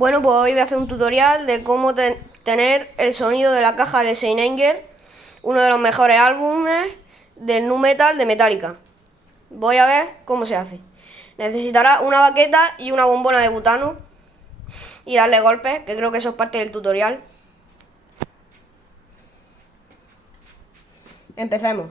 Bueno, pues hoy voy a hacer un tutorial de cómo tener el sonido de la caja de Saint Anger, uno de los mejores álbumes del nu metal de Metallica. Voy a ver cómo se hace. Necesitará una baqueta y una bombona de butano y darle golpes, que creo que eso es parte del tutorial. Empecemos.